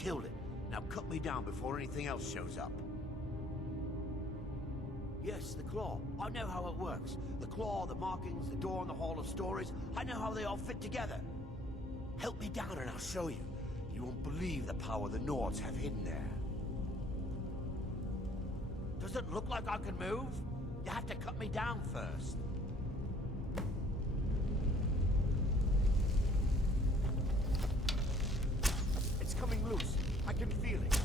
killed it. Now cut me down before anything else shows up. Yes, the claw. I know how it works. The claw, the markings, the door in the Hall of Stories. I know how they all fit together. Help me down and I'll show you. You won't believe the power the Nords have hidden there. Does it look like I can move? You have to cut me down first. It's coming loose. I can feel it.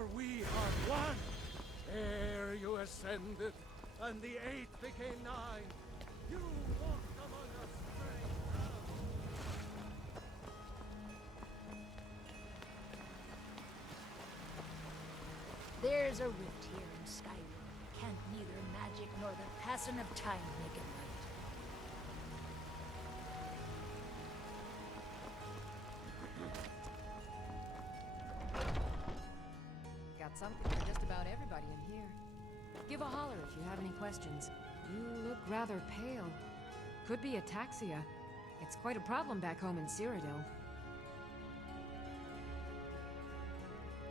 for we are one. Ere you ascended, and the 8 became 9, you walked among us strange ground. There's a rift here in Skyrim. Can't neither magic nor the passing of time make it right. Got something for just about everybody in here. Give a holler if you have any questions. You look rather pale. Could be ataxia. It's quite a problem back home in Cyrodiil.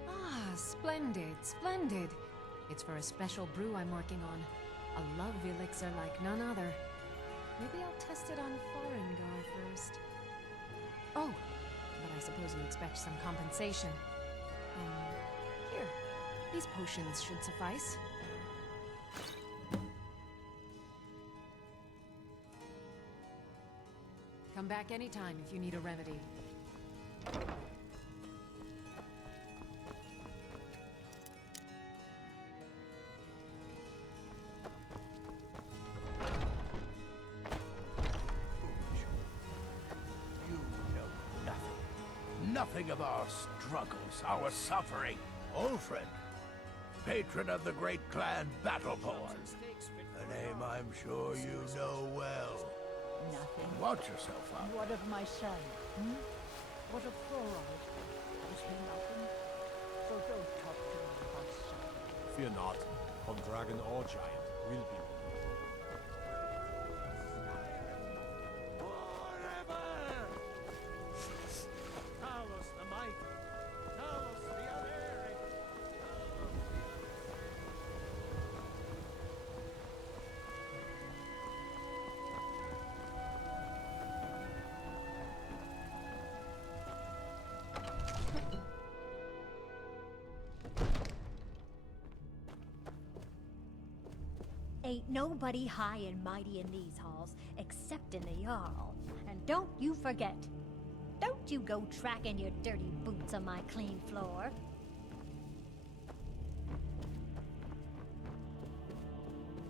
Ah, splendid, splendid. It's for a special brew I'm working on. A love elixir like none other. Maybe I'll test it on Farengar first. Oh, but I suppose you expect some compensation. Here. These potions should suffice. Come back anytime if you need a remedy. You know nothing. Nothing of our struggles, our suffering. Old friend. Patron of the great clan Battleborn. A name I'm sure you know well. Nothing. Watch yourself up. What of my son? What of Thorald? Is he nothing? So don't talk to me about son. Fear not. On dragon or giant will be. Forever! Talos the mighty, Talos the unerring, Ain't nobody high and mighty in these halls, except in the Jarl. And don't you forget. Don't you go tracking your dirty boots on my clean floor.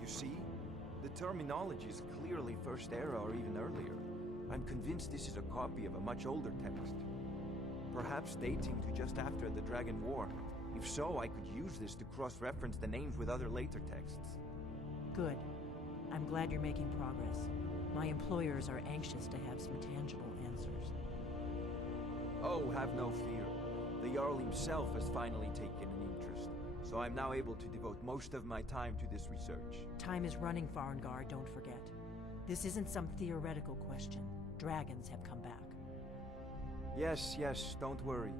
You see? The terminology is clearly First Era or even earlier. I'm convinced this is a copy of a much older text. Perhaps dating to just after the Dragon War. If so, I could use this to cross-reference the names with other later texts. Good. I'm glad you're making progress. My employers are anxious to have some tangible answers. Oh, have no fear. The Jarl himself has finally taken an interest, so I'm now able to devote most of my time to this research. Time is running, Farengar, don't forget. This isn't some theoretical question. Dragons have come back. Yes, don't worry.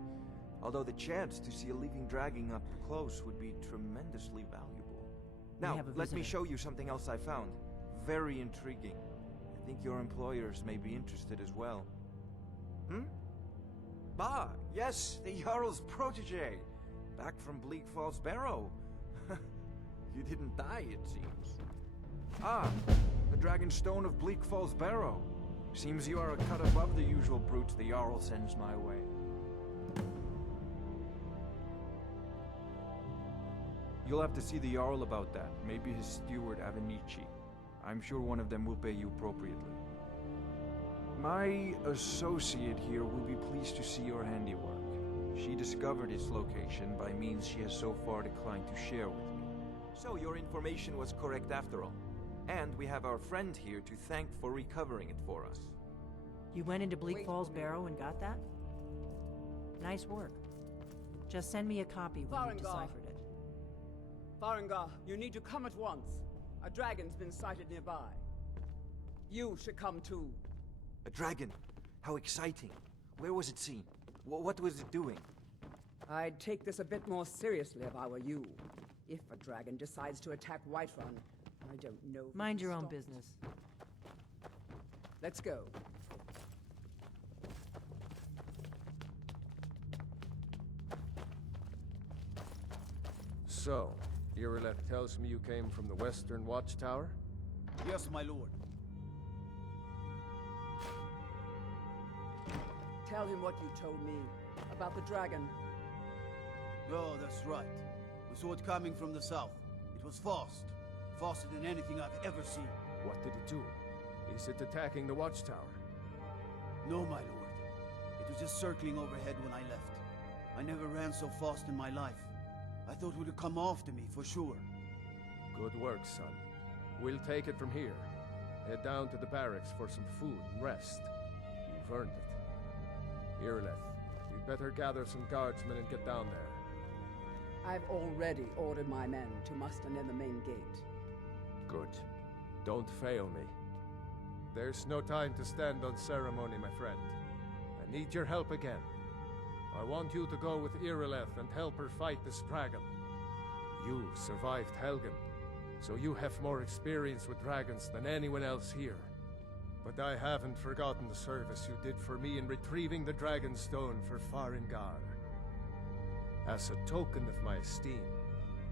Although the chance to see a living dragon up close would be tremendously valuable. Now, let me show you something else I found. Very intriguing. I think your employers may be interested as well. Bah, yes, the Jarl's protege. Back from Bleak Falls Barrow. You didn't die, it seems. Ah, the DragonStone of Bleak Falls Barrow. Seems you are a cut above the usual brutes the Jarl sends my way. You'll have to see the Jarl about that. Maybe his steward, Avenici. I'm sure one of them will pay you appropriately. My associate here will be pleased to see your handiwork. She discovered its location by means she has so far declined to share with me. So your information was correct after all. And we have our friend here to thank for recovering it for us. You went into Bleak Falls Barrow and got that? Nice work. Just send me a copy when you've deciphered it. Farengar, you need to come at once. A dragon's been sighted nearby. You should come too. A dragon? How exciting. Where was it seen? What was it doing? I'd take this a bit more seriously if I were you. If a dragon decides to attack Whiterun, I don't know. Mind your own business. Let's go. So, Irileth tells me you came from the Western Watchtower? Yes, my lord. Tell him what you told me about the dragon. Oh, that's right. We saw it coming from the south. It was fast. Faster than anything I've ever seen. What did it do? Is it attacking the watchtower? No, my lord. It was just circling overhead when I left. I never ran so fast in my life. I thought it would have come after me, for sure. Good work, son. We'll take it from here. Head down to the barracks for some food and rest. You've earned it. Irileth, you'd better gather some guardsmen and get down there. I've already ordered my men to muster near the main gate. Good. Don't fail me. There's no time to stand on ceremony, my friend. I need your help again. I want you to go with Irileth and help her fight this dragon. You survived Helgen, so you have more experience with dragons than anyone else here. But I haven't forgotten the service you did for me in retrieving the DragonStone for Farengar. As a token of my esteem,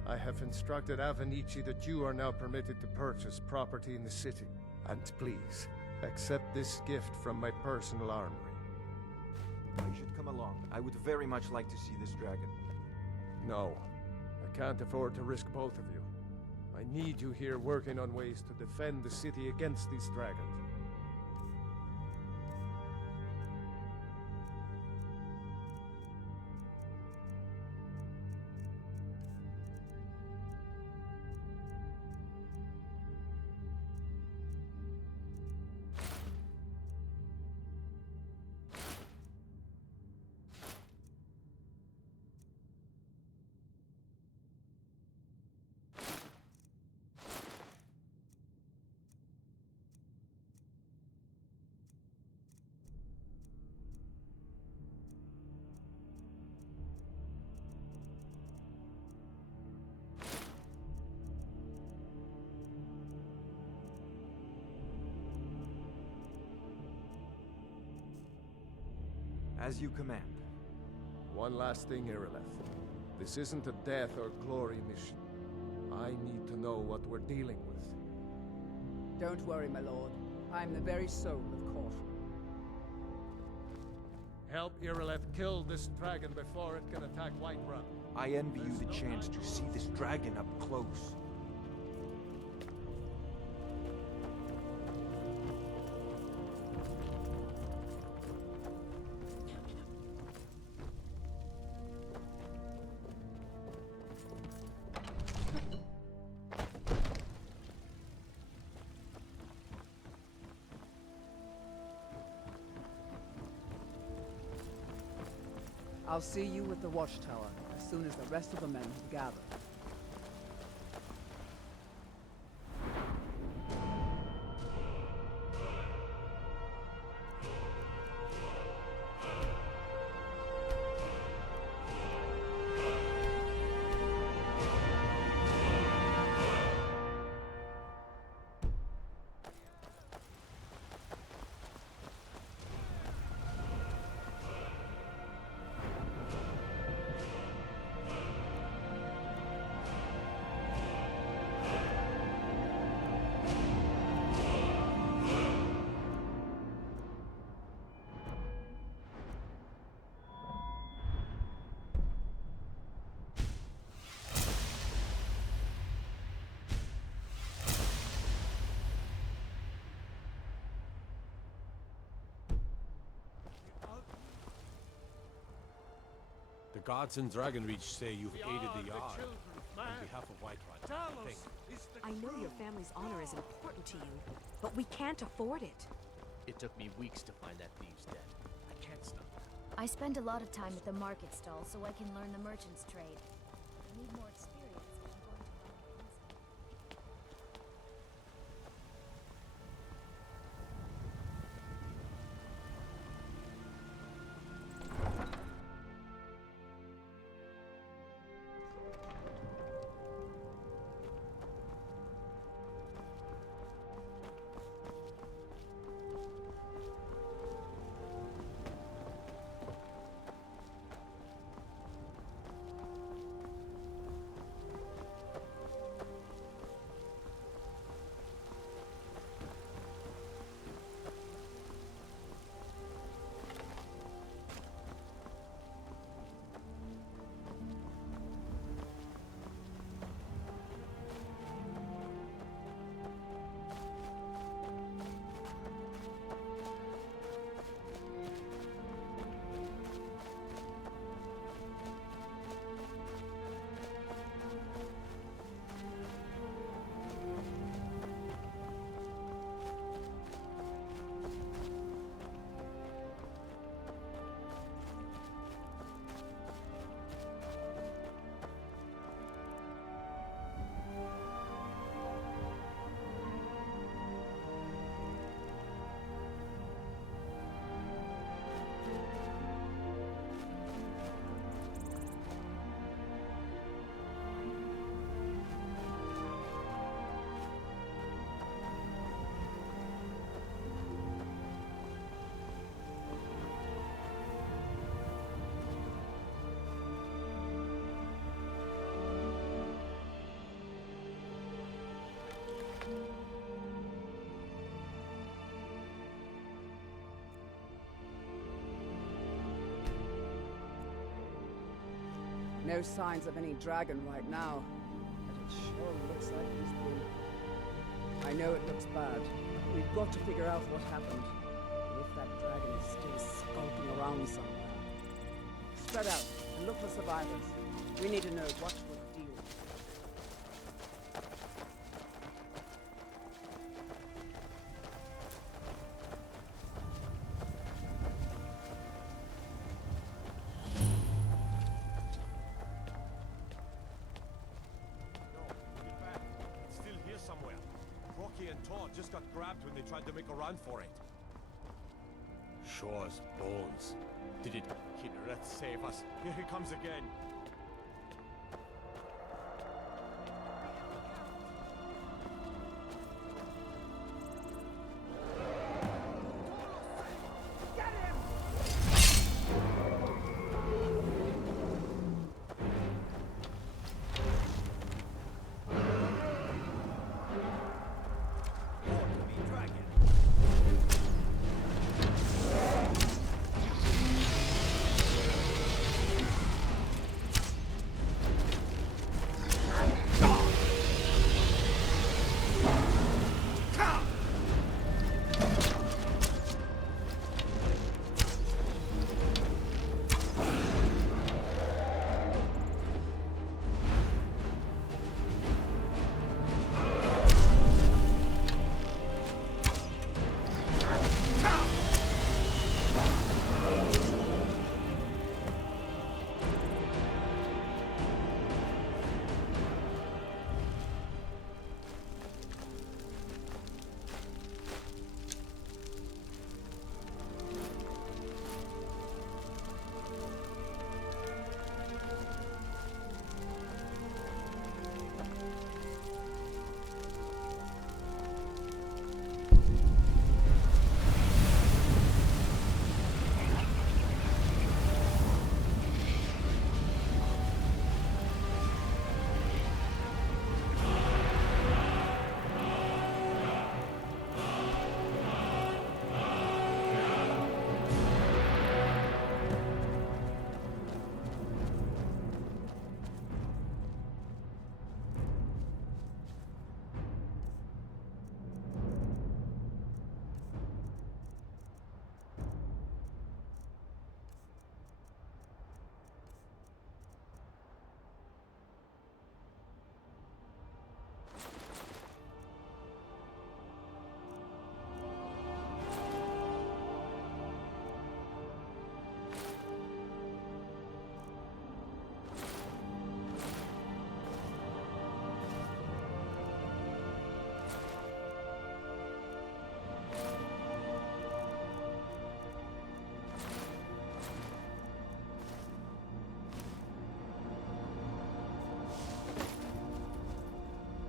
I have instructed Avenici that you are now permitted to purchase property in the city. And please, accept this gift from my personal armory. I should come along. I would very much like to see this dragon. No, I can't afford to risk both of you. I need you here working on ways to defend the city against these dragons. As you command. One last thing, Irileth. This isn't a death or glory mission. I need to know what we're dealing with. Don't worry, my lord. I'm the very soul of caution. Help Irileth kill this dragon before it can attack Whiterun. I envy you the chance to see this dragon up close. I'll see you at the watchtower as soon as the rest of the men have gathered. The guards in Dragonreach say you've aided the Jarl on behalf of Whiterun. I know your family's honor is important to you, but we can't afford it. It took me weeks to find that thieves' den. I can't stop. I spend a lot of time at the market stall so I can learn the merchant's trade. I need more experience if I'm going to run my business. No signs of any dragon right now, but it sure looks like he's been. I know it looks bad. We've got to figure out what happened. And if that dragon is still skulking around somewhere. Spread out and look for survivors. We need to know what we're dealing with. Just got grabbed when they tried to make a run for it. Sure as bones. Did it? Let's save us. Here he comes again.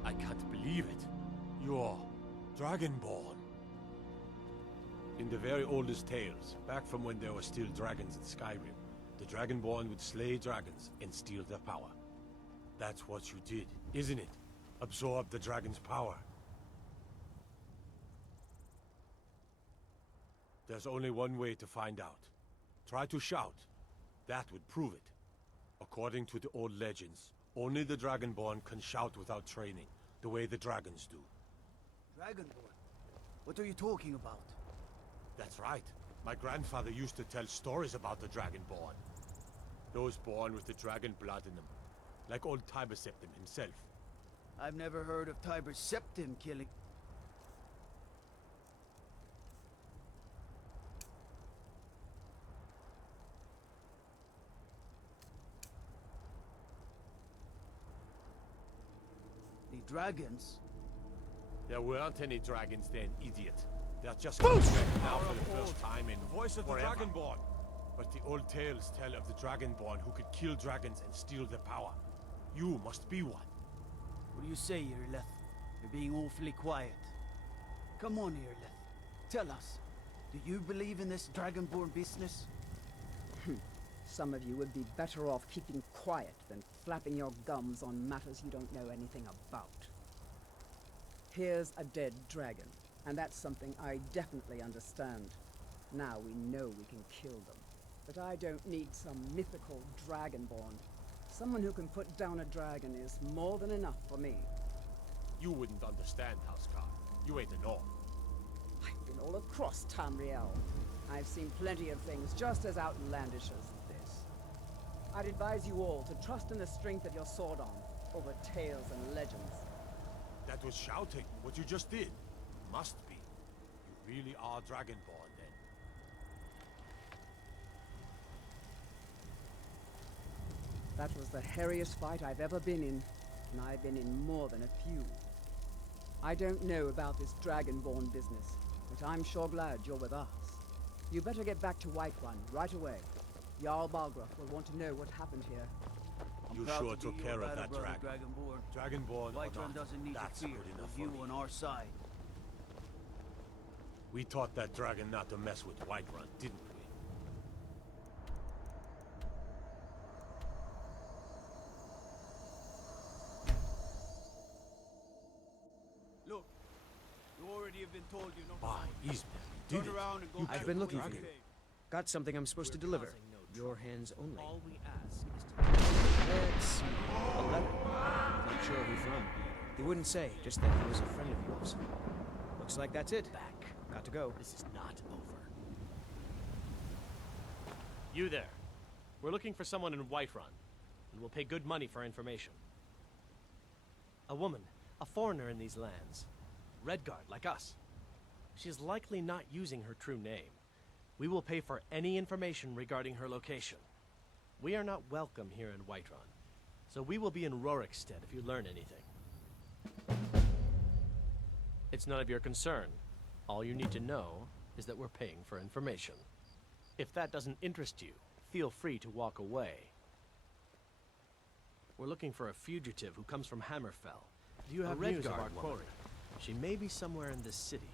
I can't believe it. You're Dragonborn. In the very oldest tales, back from when there were still dragons in Skyrim, the Dragonborn would slay dragons and steal their power. That's what you did, isn't it? Absorb the dragon's power. There's only one way to find out. Try to shout. That would prove it. According to the old legends, only the Dragonborn can shout without training, the way the dragons do. Dragonborn? What are you talking about? That's right. My grandfather used to tell stories about the Dragonborn. Those born with the dragon blood in them. Like old Tiber Septim himself. I've never heard of Tiber Septim killing... The dragons? There weren't any dragons then, idiot. They're just coming back now for the first time in voice of forever. The Dragonborn. But the old tales tell of the Dragonborn who could kill dragons and steal their power. You must be one. What do you say, Irileth? You're being awfully quiet. Come on, Irileth. Tell us. Do you believe in this Dragonborn business? Some of you would be better off keeping quiet than flapping your gums on matters you don't know anything about. Here's a dead dragon, and that's something I definitely understand. Now we know we can kill them. But I don't need some mythical dragonborn Someone who can put down a dragon is more than enough for me. You wouldn't understand, Housecar. You ain't the North. I've been all across Tamriel. I've seen plenty of things just as outlandish as this. I'd advise you all to trust in the strength of your sword arm over tales and legends. That was shouting, what you just did. Must be. You really are Dragonborn, then. That was the hairiest fight I've ever been in, and I've been in more than a few. I don't know about this Dragonborn business, but I'm sure glad you're with us. You better get back to Whiterun right away. Jarl Balgruuf will want to know what happened here. You sure took care of that dragon. Dragonborn or Whiterun not, doesn't need that's to fear good enough with for you me. on our side. We taught that dragon not to mess with Whiterun, didn't we? Look, you already have been told you're not. By Ismail, Turn around and go back I've to been the looking for you. cave. Got something I'm supposed to deliver. Your hands only. All we ask is to... Let's see. A letter. Not sure who from. They wouldn't say, just that he was a friend of yours. Looks like that's it. Back. Got to go. This is not over. You there. We're looking for someone in Whiterun, and we'll pay good money for information. A woman, a foreigner in these lands. Redguard, like us. She is likely not using her true name. We will pay for any information regarding her location. We are not welcome here in Whiterun, so we will be in Rorikstead if you learn anything. It's none of your concern. All you need to know is that we're paying for information. If that doesn't interest you, feel free to walk away. We're looking for a fugitive who comes from Hammerfell. Do you have news of our quarry? She may be somewhere in this city.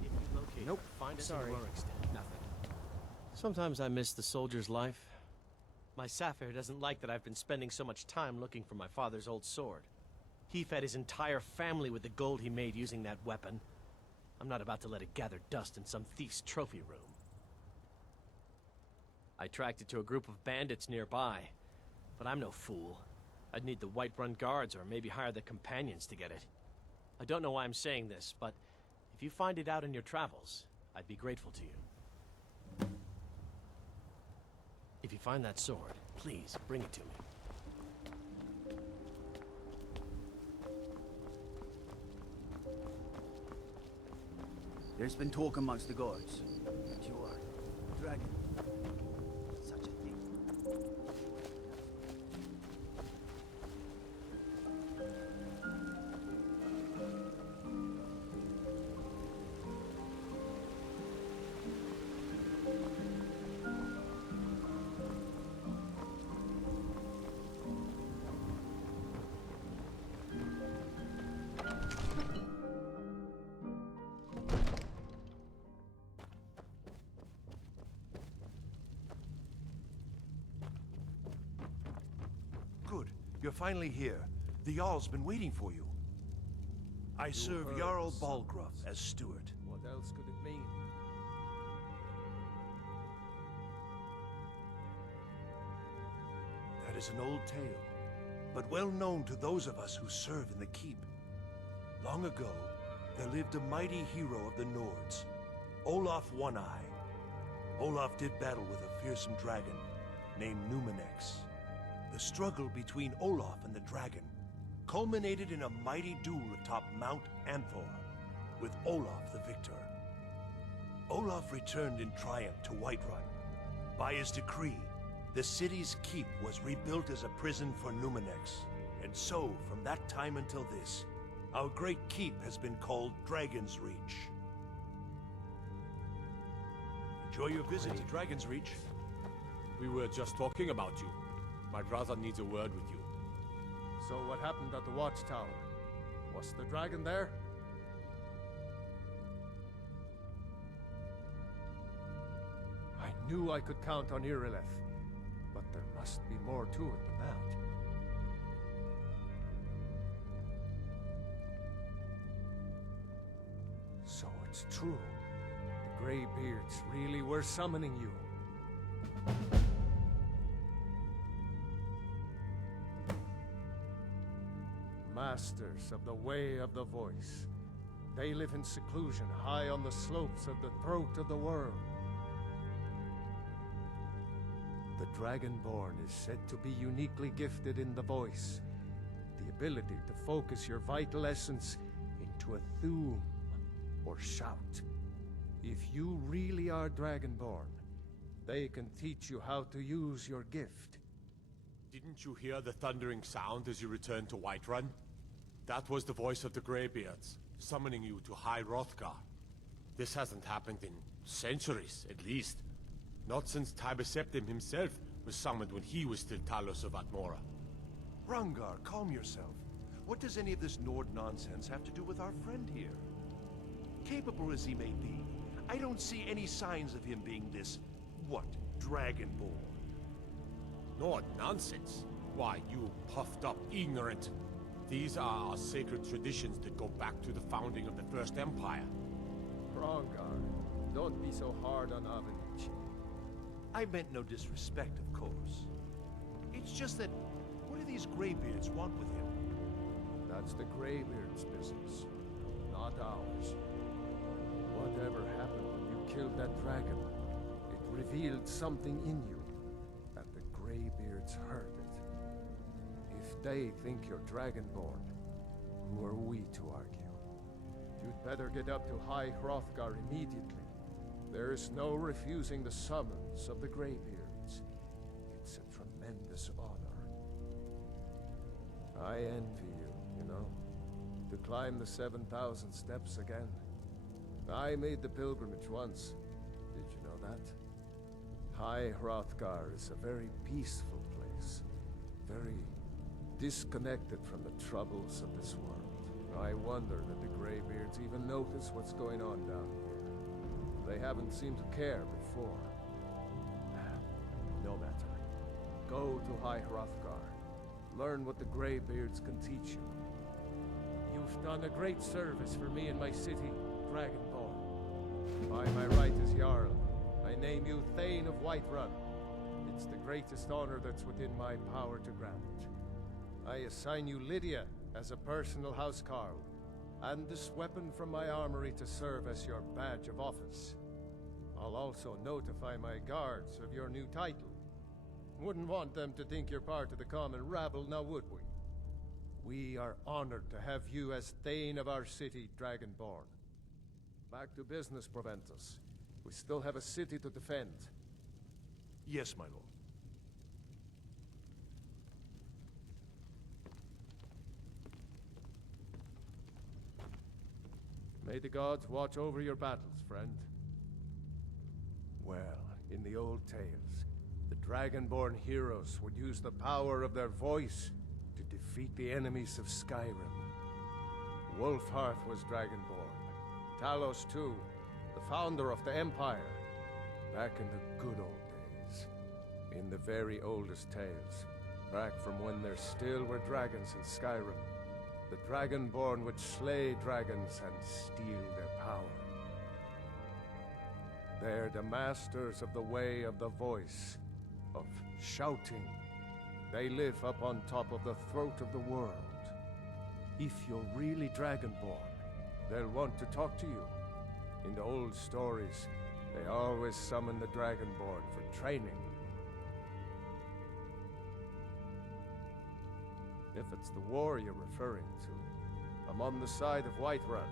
If you locate Nope. her, find us Sorry. in Rorikstead. Nothing. Sometimes I miss the soldier's life. My Sapphire doesn't like that I've been spending so much time looking for my father's old sword. He fed his entire family with the gold he made using that weapon. I'm not about to let it gather dust in some thief's trophy room. I tracked it to a group of bandits nearby, but I'm no fool. I'd need the Whiterun guards or maybe hire the companions to get it. I don't know why I'm saying this, but if you find it out in your travels, I'd be grateful to you. If you find that sword, please bring it to me. There's been talk amongst the guards that you are a dragon. Such a thing. Good. You're finally here. The Jarl's been waiting for you. I serve heard Jarl something. Balgruuf as steward. What else could it mean? That is an old tale, but well known to those of us who serve in the keep. Long ago, there lived a mighty hero of the Nords, Olaf One-Eye. Olaf did battle with a fearsome dragon named Numenex. The struggle between Olaf and the dragon culminated in a mighty duel atop Mount Anthor, with Olaf the victor. Olaf returned in triumph to Whiterun. By his decree, the city's keep was rebuilt as a prison for Numenex. And so, from that time until this, our great keep has been called Dragon's Reach. Enjoy your visit to Dragon's Reach. We were just talking about you. My brother needs a word with you. So what happened at the watchtower? Was the dragon there? I knew I could count on Irileth, but there must be more to it than that. So it's true. The Greybeards really were summoning you. masters of the way of the voice. They live in seclusion high on the slopes of the throat of the world. The Dragonborn is said to be uniquely gifted in the voice, the ability to focus your vital essence into a thum, or shout. If you really are Dragonborn, they can teach you how to use your gift. Didn't you hear the thundering sound as you returned to Whiterun? That was the voice of the Greybeards, summoning you to High Hrothgar. This hasn't happened in centuries, at least. Not since Tiber Septim himself was summoned when he was still Talos of Atmora. Rungar, calm yourself. What does any of this Nord nonsense have to do with our friend here? Capable as he may be, I don't see any signs of him being this, what, Dragonborn? Nord nonsense? Why, you puffed up ignorant. These are our sacred traditions that go back to the founding of the First Empire. Rongar, don't be so hard on Avenichi. I meant no disrespect, of course. It's just that, what do these Greybeards want with him? That's the Greybeards' business, not ours. Whatever happened when you killed that dragon, it revealed something in you, and the Greybeards heard it. If they think you're Dragonborn, who are we to argue? You'd better get up to High Hrothgar immediately. There's no refusing the summons of the Greybeards. It's a tremendous honor. I envy you, you know, to climb the 7,000 steps again. I made the pilgrimage once. Did you know that? High Hrothgar is a very peaceful place. Very disconnected from the troubles of this world. I wonder that the Greybeards even notice what's going on down here. They haven't seemed to care before. No matter. Go to High Hrothgar. Learn what the Greybeards can teach you. You've done a great service for me and my city, Dragonborn. By my right as Jarl, I name you Thane of Whiterun. It's the greatest honor that's within my power to grant. I assign you Lydia as a personal housecarl, and this weapon from my armory to serve as your badge of office. I'll also notify my guards of your new title. Wouldn't want them to think you're part of the common rabble, now would we? We are honored to have you as Thane of our city, Dragonborn. Back to business, Proventus. We still have a city to defend. Yes, my lord. May the gods watch over your battles, friend. Well, in the old tales, the Dragonborn heroes would use the power of their voice to defeat the enemies of Skyrim. Wolfhearth was Dragonborn. Talos, too, the founder of the Empire. Back in the good old days. In the very oldest tales. Back from when there still were dragons in Skyrim. The Dragonborn would slay dragons and steal their power. They're the masters of the way of the voice, of shouting. They live up on top of the throat of the world. If you're really Dragonborn, they'll want to talk to you. In the old stories, they always summon the Dragonborn for training. If it's the war you're referring to, I'm on the side of Whiterun.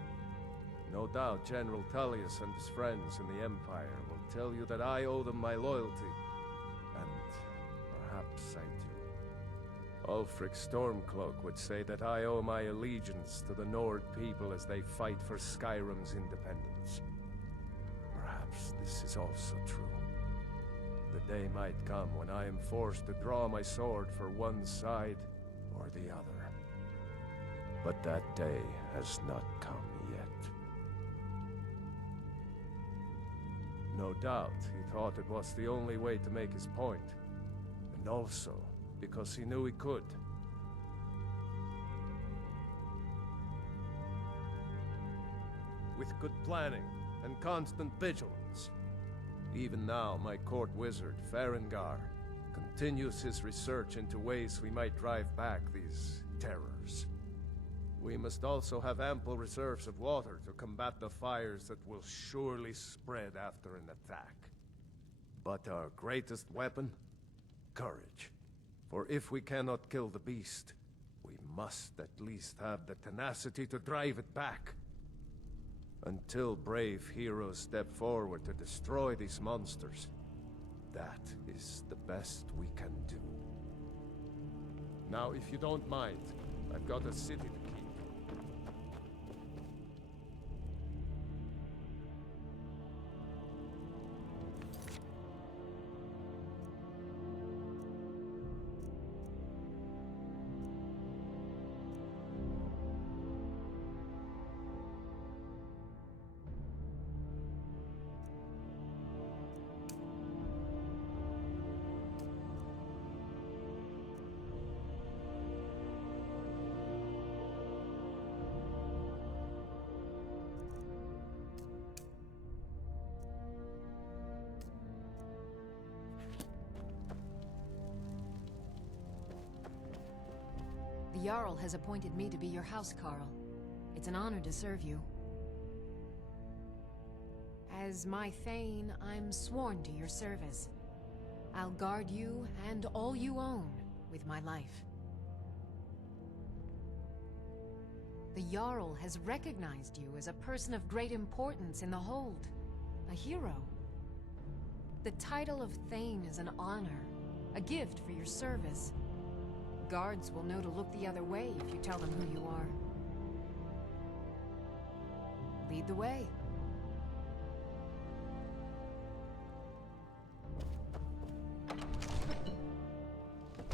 No doubt General Tullius and his friends in the Empire will tell you that I owe them my loyalty. And perhaps I do. Ulfric Stormcloak would say that I owe my allegiance to the Nord people as they fight for Skyrim's independence. Perhaps this is also true. The day might come when I am forced to draw my sword for one side or the other. But that day has not come yet. No doubt he thought it was the only way to make his point. And also because he knew he could. With good planning and constant vigilance. Even now, my court wizard, Farengar, continues his research into ways we might drive back these terrors. We must also have ample reserves of water to combat the fires that will surely spread after an attack. But our greatest weapon? Courage. For if we cannot kill the beast, we must at least have the tenacity to drive it back. Until brave heroes step forward to destroy these monsters, that is the best we can do. Now, if you don't mind, I've got a city to keep. The Jarl has appointed me to be your housecarl. It's an honor to serve you. As my Thane, I'm sworn to your service. I'll guard you and all you own with my life. The Jarl has recognized you as a person of great importance in the Hold, a hero. The title of Thane is an honor, a gift for your service. Guards will know to look the other way if you tell them who you are. Lead the way.